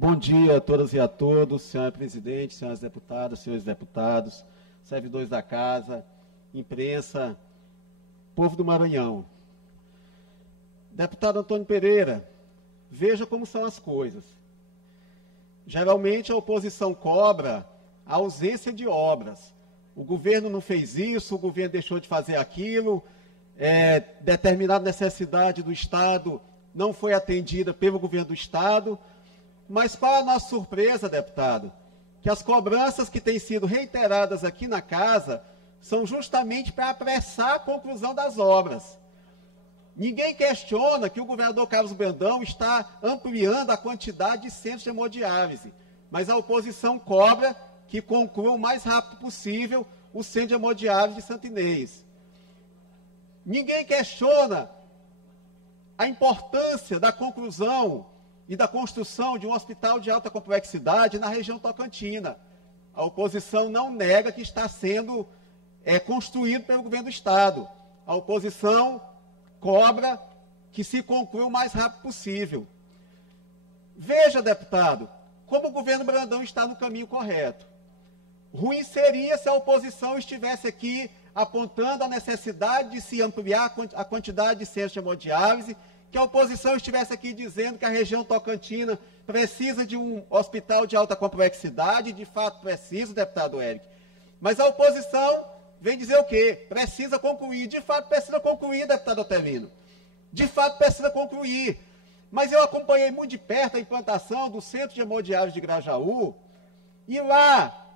Bom dia a todas e a todos, senhora presidente, senhoras deputadas, senhores deputados, servidores da casa, imprensa, povo do Maranhão. Deputado Antônio Pereira, veja como são as coisas. Geralmente a oposição cobra a ausência de obras. O governo não fez isso, o governo deixou de fazer aquilo, determinada necessidade do Estado não foi atendida pelo governo do Estado. Mas, para a nossa surpresa, deputado, que as cobranças que têm sido reiteradas aqui na casa são justamente para apressar a conclusão das obras. Ninguém questiona que o governador Carlos Brandão está ampliando a quantidade de centros de hemodiálise, mas a oposição cobra que conclua o mais rápido possível o centro de hemodiálise de Santa Inês. Ninguém questiona a importância da conclusão e da construção de um hospital de alta complexidade na região tocantina. A oposição não nega que está sendo construído pelo governo do Estado. A oposição cobra que se conclua o mais rápido possível. Veja, deputado, como o governo Brandão está no caminho correto. Ruim seria se a oposição estivesse aqui apontando a necessidade de se ampliar a quantidade de centros de hemodiálise, que a oposição estivesse aqui dizendo que a região tocantina precisa de um hospital de alta complexidade, de fato precisa, deputado Éric. Mas a oposição vem dizer o quê? Precisa concluir. De fato precisa concluir, deputado Otelino. De fato precisa concluir. Mas eu acompanhei muito de perto a implantação do Centro de Hemodiálise de Grajaú, e lá,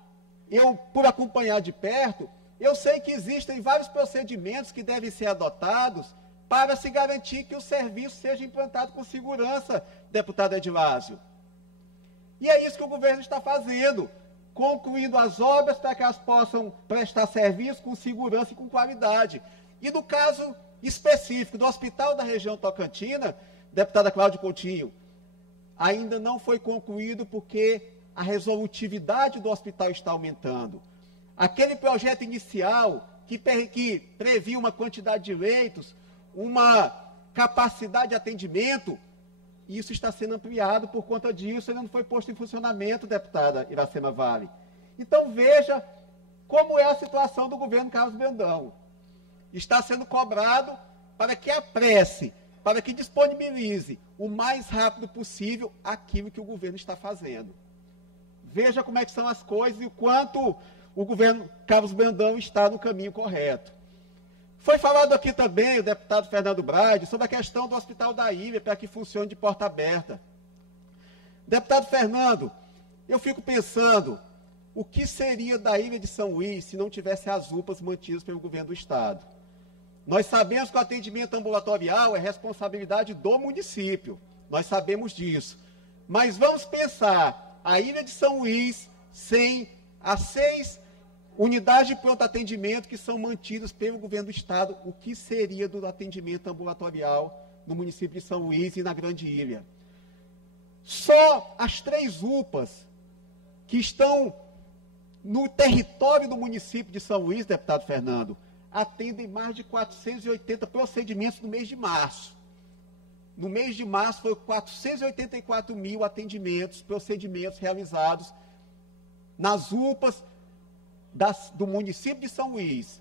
por acompanhar de perto, eu sei que existem vários procedimentos que devem ser adotados para se garantir que o serviço seja implantado com segurança, deputado Edilásio. E é isso que o governo está fazendo, concluindo as obras para que elas possam prestar serviço com segurança e com qualidade. E no caso específico do Hospital da região tocantina, deputada Cláudia Coutinho, ainda não foi concluído porque a resolutividade do hospital está aumentando. Aquele projeto inicial que previa uma quantidade de leitos, uma capacidade de atendimento, isso está sendo ampliado por conta disso, ainda não foi posto em funcionamento, deputada Iracema Vale. Então veja como é a situação do governo Carlos Brandão. Está sendo cobrado para que apresse, para que disponibilize o mais rápido possível aquilo que o governo está fazendo. Veja como é que são as coisas e o quanto o governo Carlos Brandão está no caminho correto. Foi falado aqui também, o deputado Fernando Brade, sobre a questão do Hospital da Ilha, para que funcione de porta aberta. Deputado Fernando, eu fico pensando, o que seria da Ilha de São Luís se não tivesse as UPAs mantidas pelo governo do Estado? Nós sabemos que o atendimento ambulatorial é responsabilidade do município, nós sabemos disso. Mas vamos pensar, a Ilha de São Luís, sem as 6 unidades de pronto atendimento que são mantidas pelo governo do Estado, o que seria do atendimento ambulatorial no município de São Luís e na Grande Ilha? Só as 3 UPAs que estão no território do município de São Luís, deputado Fernando, atendem mais de 480 procedimentos no mês de março. No mês de março, foi 484 mil atendimentos, procedimentos realizados nas UPAs do município de São Luís.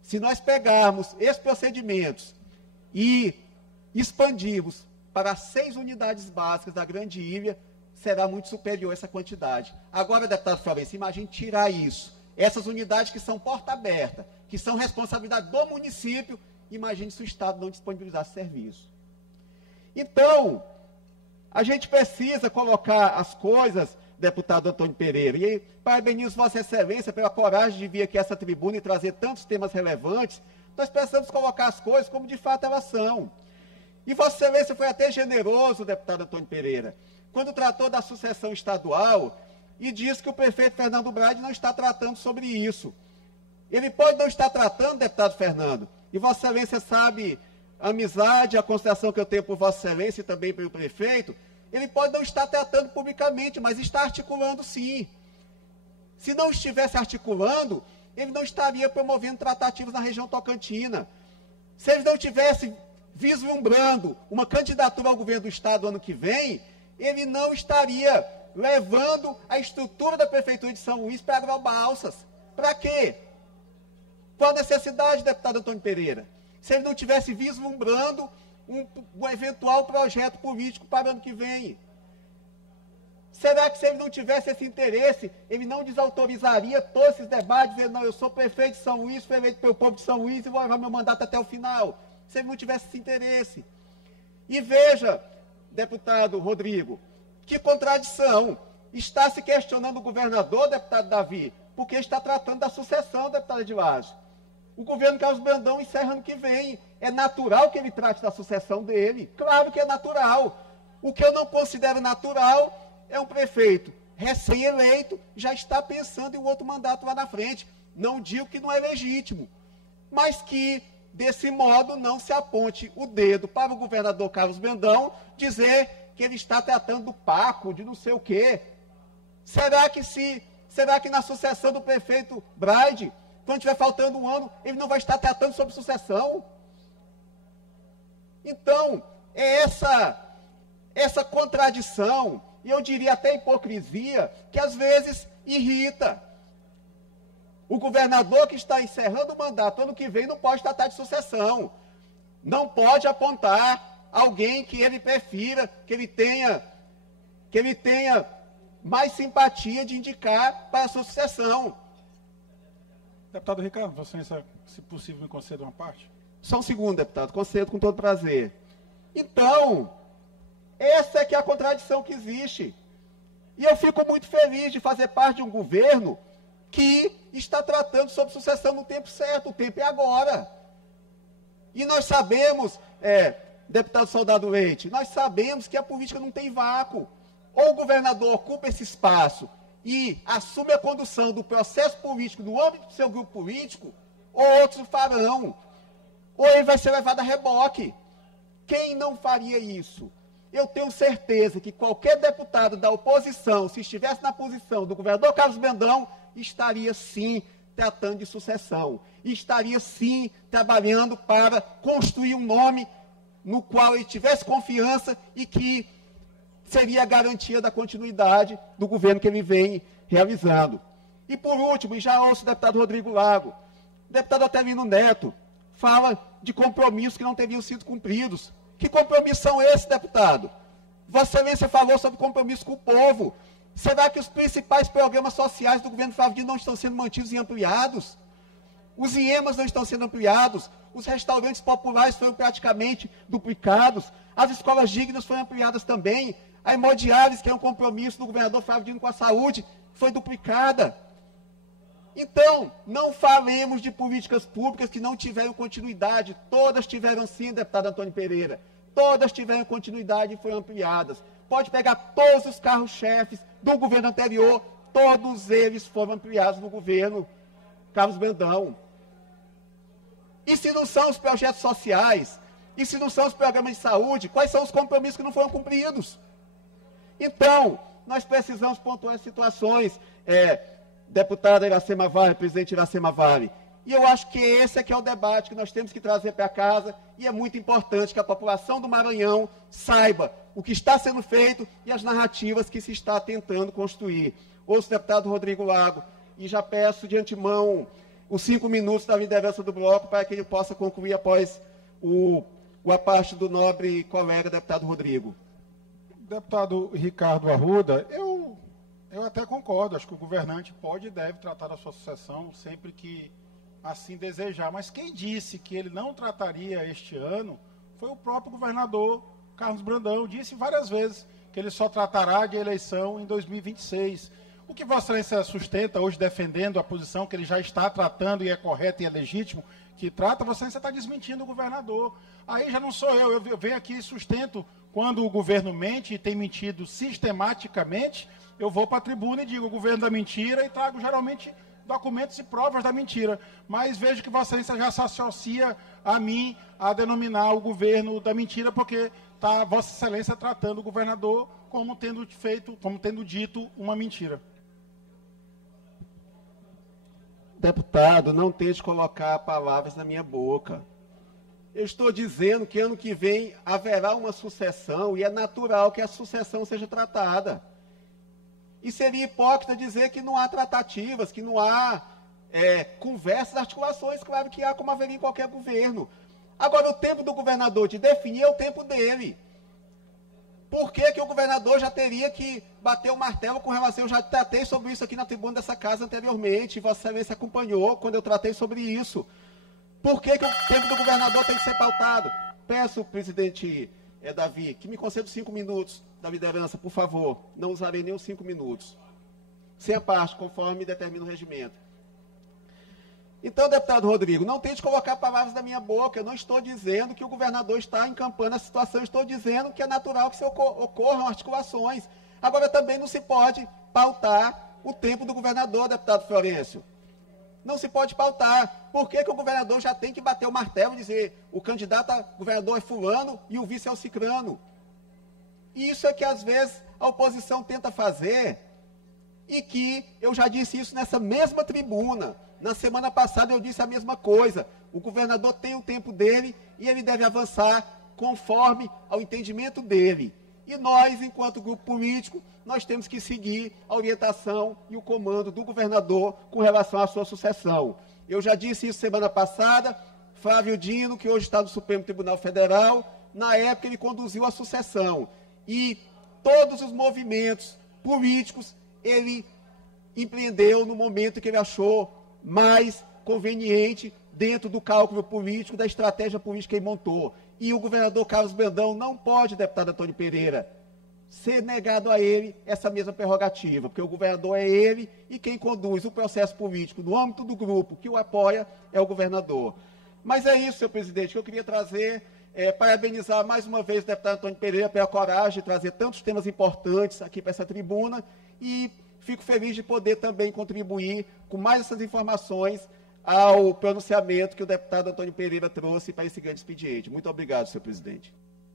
Se nós pegarmos esses procedimentos e expandirmos para 6 unidades básicas da Grande Ilha, será muito superior essa quantidade. Agora, deputado Florencio, imagine tirar isso. Essas unidades que são porta aberta, que são responsabilidade do município, imagine se o Estado não disponibilizar serviço. Então, a gente precisa colocar as coisas, deputado Antônio Pereira, e parabenizo Vossa Excelência pela coragem de vir aqui a essa tribuna e trazer tantos temas relevantes. Nós precisamos colocar as coisas como de fato elas são. E Vossa Excelência foi até generoso, deputado Antônio Pereira, quando tratou da sucessão estadual e disse que o prefeito Fernando Brade não está tratando sobre isso. Ele pode não estar tratando, deputado Fernando, e Vossa Excelência sabe a amizade, a consideração que eu tenho por Vossa Excelência e também pelo prefeito. Ele pode não estar tratando publicamente, mas está articulando sim. Se não estivesse articulando, ele não estaria promovendo tratativas na região tocantina. Se ele não estivesse vislumbrando uma candidatura ao governo do Estado ano que vem, ele não estaria levando a estrutura da Prefeitura de São Luís para Agrobalsas. Para quê? Qual a necessidade, deputado Antônio Pereira? Se ele não estivesse vislumbrando um eventual projeto político para o ano que vem. Será que se ele não tivesse esse interesse, ele não desautorizaria todos esses debates, dizendo, não, eu sou prefeito de São Luís, fui eleito pelo povo de São Luís e vou levar meu mandato até o final? Se ele não tivesse esse interesse. E veja, deputado Rodrigo, que contradição. Está se questionando o governador, deputado Davi, porque está tratando da sucessão, deputado Edilage. O governo Carlos Brandão encerra ano que vem. É natural que ele trate da sucessão dele. Claro que é natural. O que eu não considero natural é um prefeito recém-eleito já está pensando em um outro mandato lá na frente. Não digo que não é legítimo, mas que, desse modo, não se aponte o dedo para o governador Carlos Brandão dizer que ele está tratando do Paco, de não sei o quê. Será que na sucessão do prefeito Braide, quando estiver faltando um ano, ele não vai estar tratando sobre sucessão? Então, é essa contradição, e eu diria até hipocrisia, que às vezes irrita. O governador que está encerrando o mandato ano que vem não pode tratar de sucessão. Não pode apontar alguém que ele prefira, que ele tenha mais simpatia de indicar para a sua sucessão. Deputado Ricardo, Vossa, se possível, me conceda uma parte? Só um segundo, deputado, concedo com todo prazer. Então, essa é que é a contradição que existe. E eu fico muito feliz de fazer parte de um governo que está tratando sobre sucessão no tempo certo, o tempo é agora. E nós sabemos, deputado Soldado Leite, nós sabemos que a política não tem vácuo. Ou o governador ocupa esse espaço e assume a condução do processo político no âmbito do seu grupo político, ou outros o farão. Ou ele vai ser levado a reboque. Quem não faria isso? Eu tenho certeza que qualquer deputado da oposição, se estivesse na posição do governador Carlos Brandão, estaria sim tratando de sucessão. E estaria sim trabalhando para construir um nome no qual ele tivesse confiança e que seria a garantia da continuidade do governo que ele vem realizando. E por último, e já ouço o deputado Rodrigo Lago, o deputado Otelino Neto fala de compromissos que não teriam sido cumpridos. Que compromissos são esses, deputado? Vossa Excelência falou sobre compromisso com o povo. Será que os principais programas sociais do governo Flávio Dino não estão sendo mantidos e ampliados? Os IEMAs não estão sendo ampliados, os restaurantes populares foram praticamente duplicados, as escolas dignas foram ampliadas também, a Hemodiálise, que é um compromisso do governador Flávio Dino com a saúde, foi duplicada. Então, não falemos de políticas públicas que não tiveram continuidade. Todas tiveram sim, deputado Antônio Pereira. Todas tiveram continuidade e foram ampliadas. Pode pegar todos os carros-chefes do governo anterior, todos eles foram ampliados no governo Carlos Brandão. E se não são os projetos sociais? E se não são os programas de saúde? Quais são os compromissos que não foram cumpridos? Então, nós precisamos pontuar situações, deputada Iracema Vale, presidente Iracema Vale. E eu acho que esse é que é o debate que nós temos que trazer para casa, e é muito importante que a população do Maranhão saiba o que está sendo feito e as narrativas que se está tentando construir. Ouço o deputado Rodrigo Lago, e já peço de antemão os 5 minutos da liderança do bloco para que ele possa concluir após a parte do nobre colega deputado Rodrigo. Deputado Ricardo Arruda, eu até concordo, acho que o governante pode e deve tratar da sua sucessão sempre que assim desejar, mas quem disse que ele não trataria este ano foi o próprio governador Carlos Brandão, disse várias vezes que ele só tratará de eleição em 2026. O que Vossa Excelência sustenta hoje defendendo a posição que ele já está tratando e é correto e é legítimo que trata, Vossa Excelência está desmentindo o governador. Aí já não sou eu venho aqui e sustento quando o governo mente e tem mentido sistematicamente, eu vou para a tribuna e digo o governo da mentira e trago geralmente documentos e provas da mentira. Mas vejo que Vossa Excelência já se associa a mim a denominar o governo da mentira, porque está Vossa Excelência tratando o governador como tendo dito uma mentira. Deputado, não tente colocar palavras na minha boca. Eu estou dizendo que ano que vem haverá uma sucessão e é natural que a sucessão seja tratada. E seria hipócrita dizer que não há tratativas, que não há conversas, articulações, claro que há, como haveria em qualquer governo. Agora, o tempo do governador de definir é o tempo dele. Por que o governador já teria que bater o martelo com relação... Eu já tratei sobre isso aqui na tribuna dessa casa anteriormente, e Vossa Excelência acompanhou quando eu tratei sobre isso. Por que o tempo do governador tem que ser pautado? Peço, presidente Davi, que me conceda 5 minutos da liderança, por favor. Não usarei nem os 5 minutos. Sem a parte, conforme determina o regimento. Então, deputado Rodrigo, não tente colocar palavras da minha boca. Eu não estou dizendo que o governador está encampando a situação. Estou dizendo que é natural que ocorram articulações. Agora, também não se pode pautar o tempo do governador, deputado Florencio. Não se pode pautar. Por que o governador já tem que bater o martelo e dizer o candidato a governador é fulano e o vice é o cicrano? E isso é que, às vezes, a oposição tenta fazer e que eu já disse isso nessa mesma tribuna. Na semana passada eu disse a mesma coisa. O governador tem o tempo dele e ele deve avançar conforme ao entendimento dele. E nós, enquanto grupo político, nós temos que seguir a orientação e o comando do governador com relação à sua sucessão. Eu já disse isso semana passada. Flávio Dino, que hoje está no Supremo Tribunal Federal, na época ele conduziu a sucessão. E todos os movimentos políticos ele empreendeu no momento que ele achou mais conveniente dentro do cálculo político, da estratégia política que ele montou. E o governador Carlos Brandão não pode, deputado Antônio Pereira, ser negado a ele essa mesma prerrogativa, porque o governador é ele e quem conduz o processo político no âmbito do grupo que o apoia é o governador. Mas é isso, senhor presidente, que eu queria trazer, parabenizar mais uma vez o deputado Antônio Pereira pela coragem de trazer tantos temas importantes aqui para essa tribuna e fico feliz de poder também contribuir com mais essas informações ao pronunciamento que o deputado Antônio Pereira trouxe para esse grande expediente. Muito obrigado, senhor presidente.